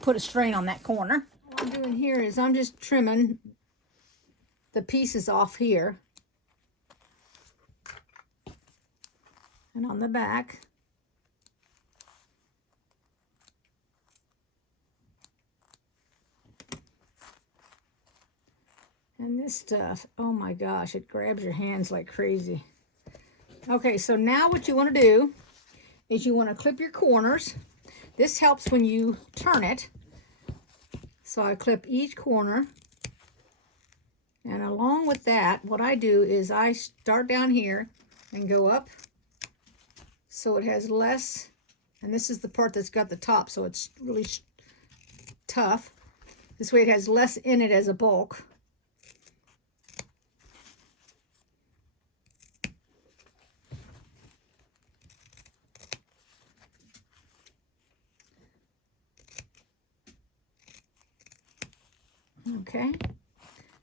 put a strain on that corner. What I'm doing here is I'm just trimming the pieces off here and on the back. And this stuff, oh my gosh, it grabs your hands like crazy. Okay, so now what you want to do is you want to clip your corners. This helps when you turn it. So I clip each corner. And along with that, what I do is I start down here and go up so it has less. And this is the part that's got the top, so it's really tough. This way it has less in it as a bulk. Okay,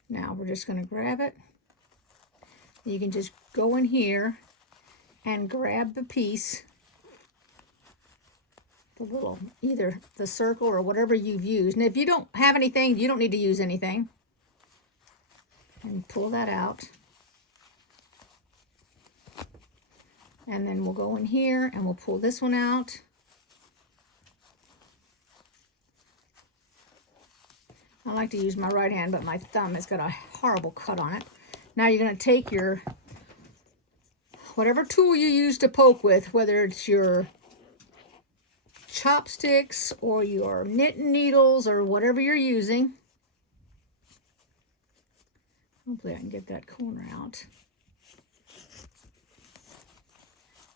now we're just going to grab it. You can just go in here and grab the piece, the little, either the circle or whatever you've used. And if you don't have anything, you don't need to use anything. And pull that out. And then we'll go in here and we'll pull this one out. I like to use my right hand, but my thumb has got a horrible cut on it. Now you're going to take your, whatever tool you use to poke with, whether it's your chopsticks or your knitting needles or whatever you're using. Hopefully I can get that corner out.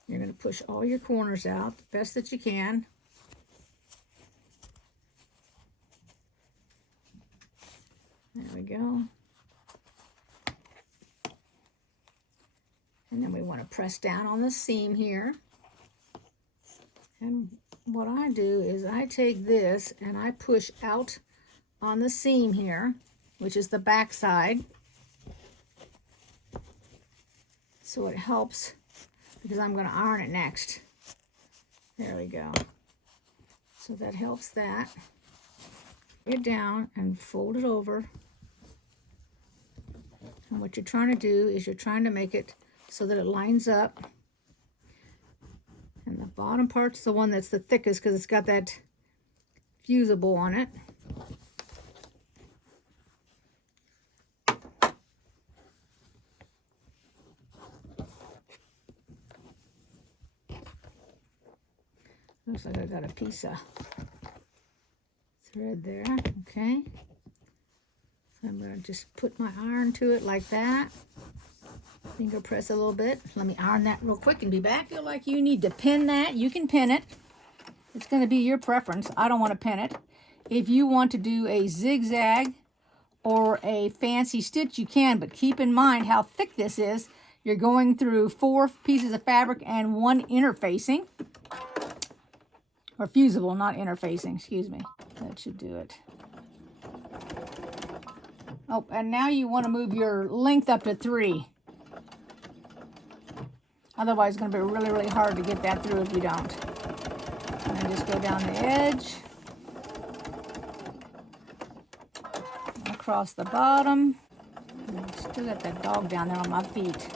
You're going to push all your corners out the best that you can. There we go. And then we want to press down on the seam here. And what I do is I take this and I push out on the seam here, which is the back side. So it helps because I'm going to iron it next. There we go. So that helps that. Get down and fold it over. And what you're trying to do is you're trying to make it so that it lines up. And the bottom part's the one that's the thickest because it's got that fusible on it. Looks like I got a piece of thread there. Okay. So I'm going to just put my iron to it like that. Finger press a little bit. Let me iron that real quick and be back. Feel like you need to pin that. You can pin it. It's going to be your preference. I don't want to pin it. If you want to do a zigzag or a fancy stitch, you can, but keep in mind how thick this is. You're going through 4 pieces of fabric and 1 interfacing. Or fusible, not interfacing, excuse me. That should do it. Oh, and now you want to move your length up to 3. Otherwise, it's going to be really, really hard to get that through if you don't. And then just go down the edge. Across the bottom. Still got that dog down there on my feet.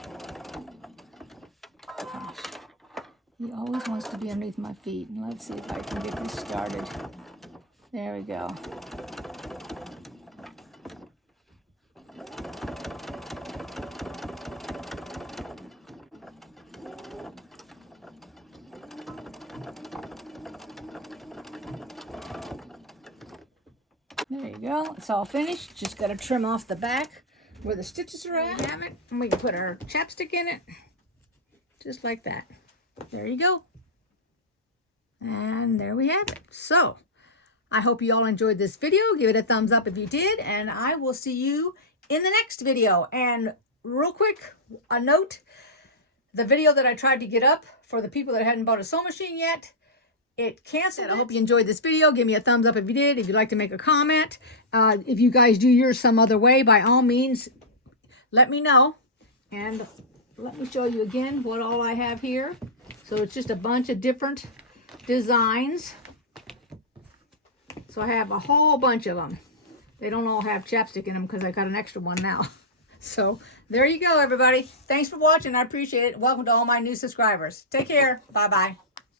Gosh. He always wants to be underneath my feet. And let's see if I can get this started. There we go. There you go. It's all finished. Just got to trim off the back where the stitches are at. And we can put our chapstick in it. Just like that. There you go. And there we have it. So, I hope you all enjoyed this video. Give it a thumbs up if you did. And I will see you in the next video. And real quick, a note. The video that I tried to get up for the people that hadn't bought a sewing machine yet, it canceled. I hope you enjoyed this video. Give me a thumbs up if you did. If you'd like to make a comment. If you guys do yours some other way, by all means, let me know. And let me show you again what all I have here. So it's just a bunch of different designs. So I have a whole bunch of them. They don't all have chapstick in them because I got an extra one now. So there you go, everybody. Thanks for watching. I appreciate it. Welcome to all my new subscribers. Take care. Bye-bye.